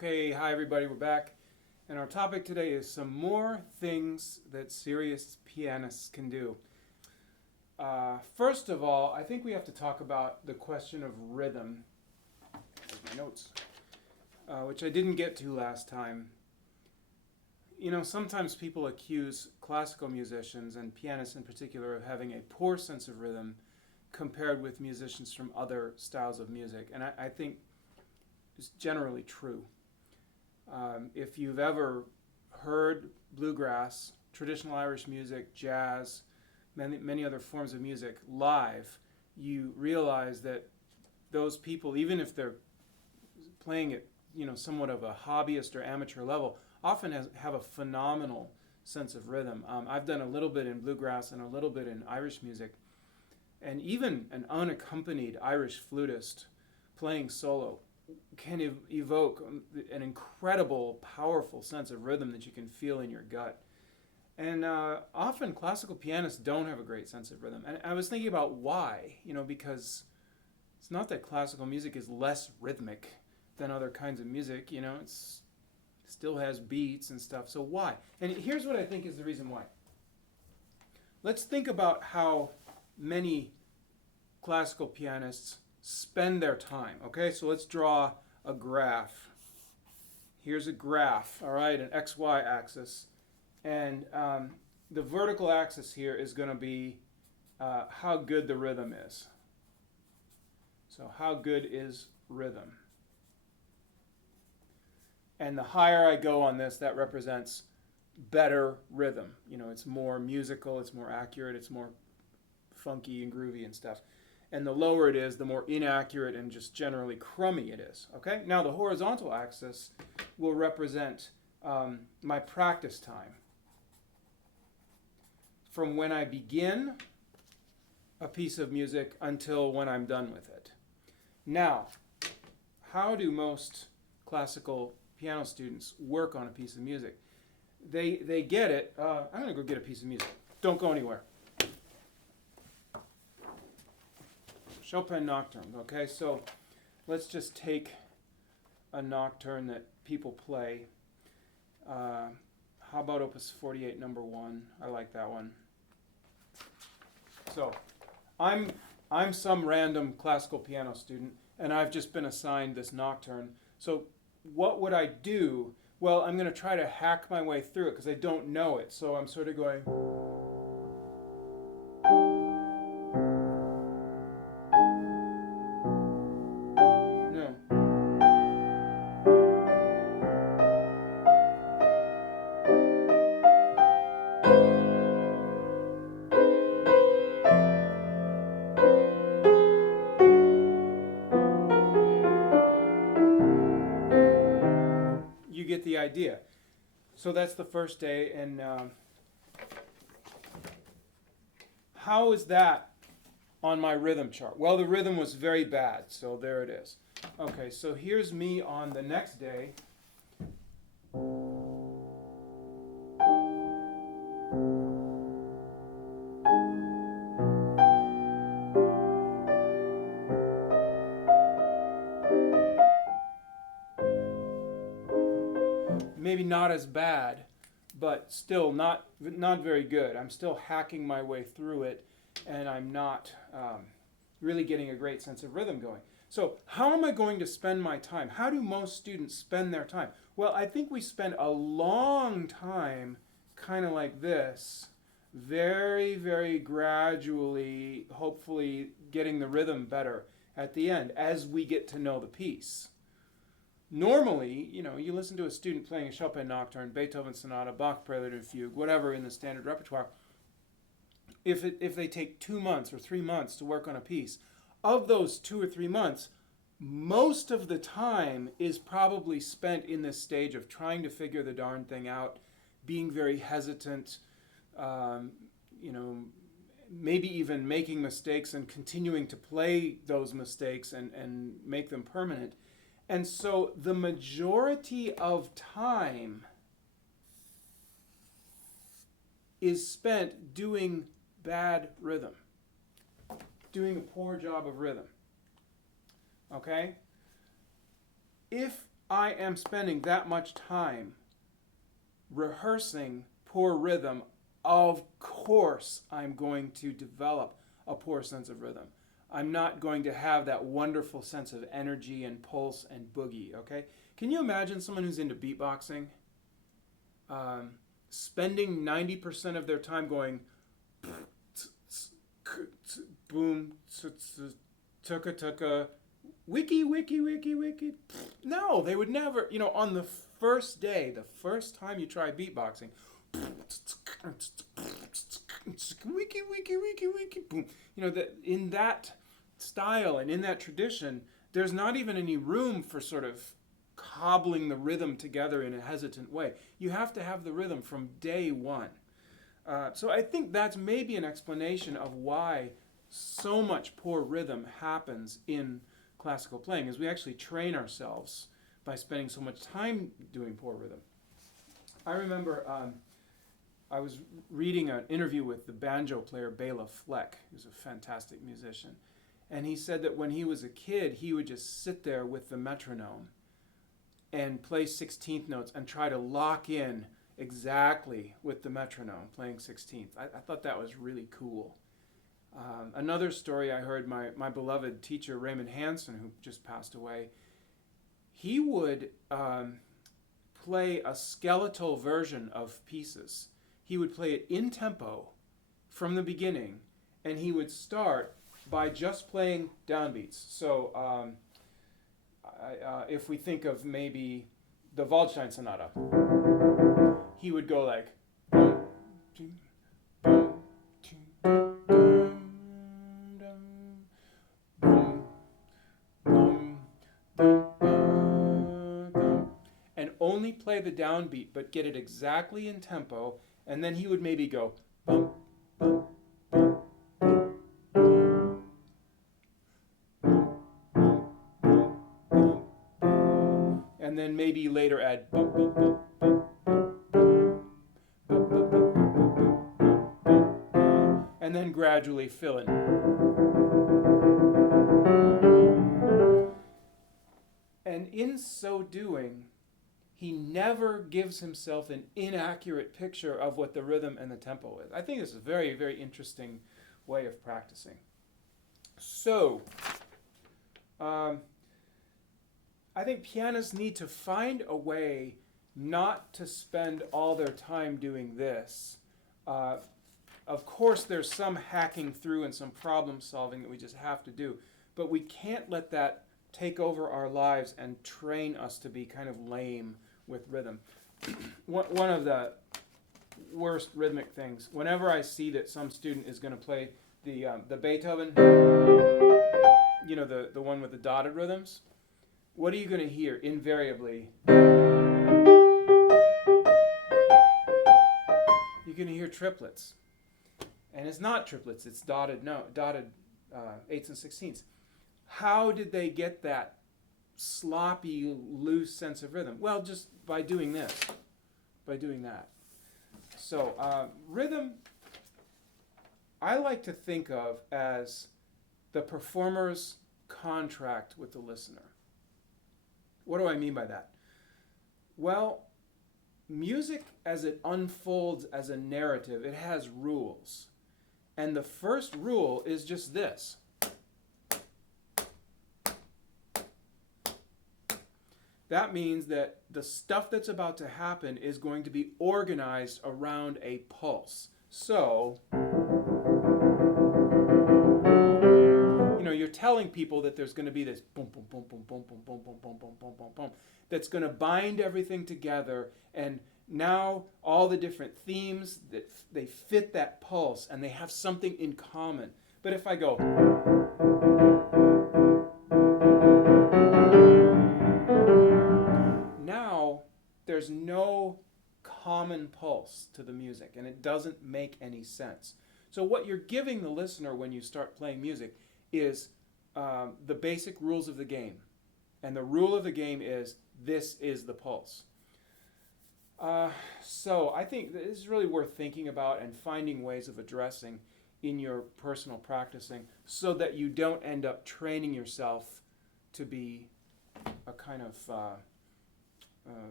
Okay, hi everybody, we're back. And our topic today is some more things that serious pianists can do. First of all, I think we have to talk about the question of rhythm. Here's my notes, which I didn't get to last time. You know, sometimes people accuse classical musicians, and pianists in particular, of having a poor sense of rhythm compared with musicians from other styles of music. And I think it's generally true. If you've ever heard bluegrass, traditional Irish music, jazz, many other forms of music live, you realize that those people, even if they're playing at somewhat of a hobbyist or amateur level, often have a phenomenal sense of rhythm. I've done a little bit in bluegrass and a little bit in Irish music, and even an unaccompanied Irish flutist playing solo can evoke an incredible, powerful sense of rhythm that you can feel in your gut. And often classical pianists don't have a great sense of rhythm. And I was thinking about why, because it's not that classical music is less rhythmic than other kinds of music, it still has beats and stuff. So why? And here's what I think is the reason why. Let's think about how many classical pianists spend their time. Okay, so let's draw a graph. Here's a graph, all right, an XY axis. And the vertical axis here is going to be how good the rhythm is. So how good is rhythm? And the higher I go on this, that represents better rhythm. It's more musical, it's more accurate, it's more funky and groovy and stuff. And the lower it is, the more inaccurate and just generally crummy it is. Okay? Now the horizontal axis will represent my practice time. From when I begin a piece of music until when I'm done with it. Now, how do most classical piano students work on a piece of music? They get it. I'm going to go get a piece of music. Don't go anywhere. Chopin Nocturne. Okay, so let's just take a nocturne that people play. How about Opus 48, number 1? I like that one. So, I'm some random classical piano student, and I've just been assigned this nocturne. So, what would I do? Well, I'm going to try to hack my way through it because I don't know it. So I'm sort of going. No. You get the idea. So that's the first day, and how is that on my rhythm chart? Well, the rhythm was very bad, so there it is. Okay, so here's me on the next day. Maybe not as bad, but still not very good. I'm still hacking my way through it, and I'm not really getting a great sense of rhythm going. So how am I going to spend my time? How do most students spend their time? Well, I think we spend a long time kind of like this, very, very gradually, hopefully getting the rhythm better at the end as we get to know the piece. Normally, you listen to a student playing a Chopin Nocturne, Beethoven Sonata, Bach Prelude and Fugue, whatever in the standard repertoire. If they take 2 months or 3 months to work on a piece, of those 2 or 3 months, most of the time is probably spent in this stage of trying to figure the darn thing out, being very hesitant, maybe even making mistakes and continuing to play those mistakes and make them permanent. And so the majority of time is spent doing bad rhythm, doing a poor job of rhythm. Okay? If I am spending that much time rehearsing poor rhythm, of course I'm going to develop a poor sense of rhythm. I'm not going to have that wonderful sense of energy and pulse and boogie, okay? Can you imagine someone who's into beatboxing spending 90% of their time going boom, tuka tuka, wiki, wiki, wiki, wiki. No, they would never, on the first day, the first time you try beatboxing, wiki, wiki, wiki, wiki, boom. In that style and in that tradition, there's not even any room for sort of cobbling the rhythm together in a hesitant way. You have to have the rhythm from day one. So I think that's maybe an explanation of why so much poor rhythm happens in classical playing, is we actually train ourselves by spending so much time doing poor rhythm. I remember I was reading an interview with the banjo player Bela Fleck, who's a fantastic musician, and he said that when he was a kid, he would just sit there with the metronome and play 16th notes and try to lock in exactly with the metronome, playing 16th. I thought that was really cool. Another story I heard, my beloved teacher Raymond Hansen, who just passed away, he would play a skeletal version of pieces. He would play it in tempo from the beginning, and he would start by just playing downbeats. So if we think of maybe the Waldstein Sonata, he would go like and only play the downbeat, but get it exactly in tempo, and then he would maybe go bum, bum, bum, bum, and then maybe later add bum, bum, bum, bum, bum, bum, and then gradually fill in. And in so doing, he never gives himself an inaccurate picture of what the rhythm and the tempo is. I think this is a very, very interesting way of practicing. So, I think pianists need to find a way not to spend all their time doing this. Of course, there's some hacking through and some problem solving that we just have to do, but we can't let that take over our lives and train us to be kind of lame with rhythm. One of the worst rhythmic things, whenever I see that some student is going to play the Beethoven, the one with the dotted rhythms, what are you going to hear invariably? You're going to hear triplets. And it's not triplets, it's dotted 8ths and 16ths. How did they get that sloppy, loose sense of rhythm? Well, just by doing this, by doing that. So rhythm, I like to think of as the performer's contract with the listener. What do I mean by that? Well, music, as it unfolds as a narrative, it has rules. And the first rule is just this. That means that the stuff that's about to happen is going to be organized around a pulse. So, you're telling people that there's going to be this boom, boom, boom, boom, boom, boom, boom, boom, boom, boom, boom, boom, boom, that's going to bind everything together, and now all the different themes, that they fit that pulse, and they have something in common. But if I go, now there's no common pulse to the music, and it doesn't make any sense. So what you're giving the listener when you start playing music is the basic rules of the game. And the rule of the game is, this is the pulse. So I think this is really worth thinking about and finding ways of addressing in your personal practicing, so that you don't end up training yourself to be a kind of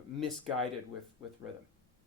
misguided with rhythm.